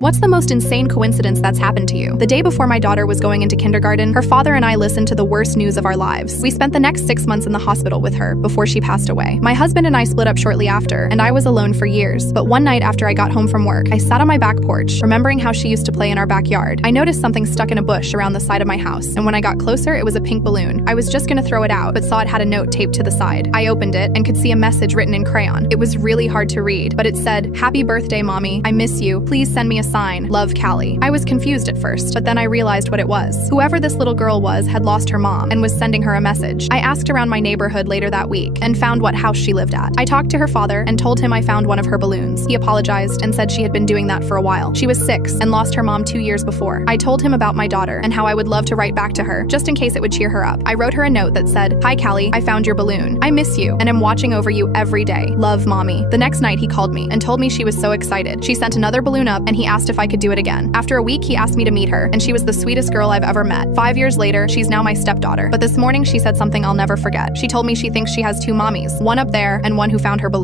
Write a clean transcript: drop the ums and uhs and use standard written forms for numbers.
What's the most insane coincidence that's happened to you? The day before my daughter was going into kindergarten, her father and I listened to the worst news of our lives. We spent the next 6 months in the hospital with her before she passed away. My husband and I split up shortly after, and I was alone for years. But one night after I got home from work, I sat on my back porch, remembering how she used to play in our backyard. I noticed something stuck in a bush around the side of my house, and when I got closer, it was a pink balloon. I was just gonna throw it out, but saw it had a note taped to the side. I opened it and could see a message written in crayon. It was really hard to read, but it said, "Happy birthday, Mommy. I miss you. Please send me a sign. Love, Callie." I was confused at first, but then I realized what it was. Whoever this little girl was had lost her mom and was sending her a message. I asked around my neighborhood later that week and found what house she lived at. I talked to her father and told him I found one of her balloons. He apologized and said she had been doing that for a while. She was 6 and lost her mom 2 years before. I told him about my daughter and how I would love to write back to her, just in case it would cheer her up. I wrote her a note that said, "Hi Callie, I found your balloon. I miss you and am watching over you every day. Love, Mommy." The next night he called me and told me she was so excited. She sent another balloon up and he asked if I could do it again. After a week, he asked me to meet her, and she was the sweetest girl I've ever met. 5 years later, she's now my stepdaughter. But this morning she said something I'll never forget. She told me she thinks she has 2 mommies, one up there and one who found her balloon.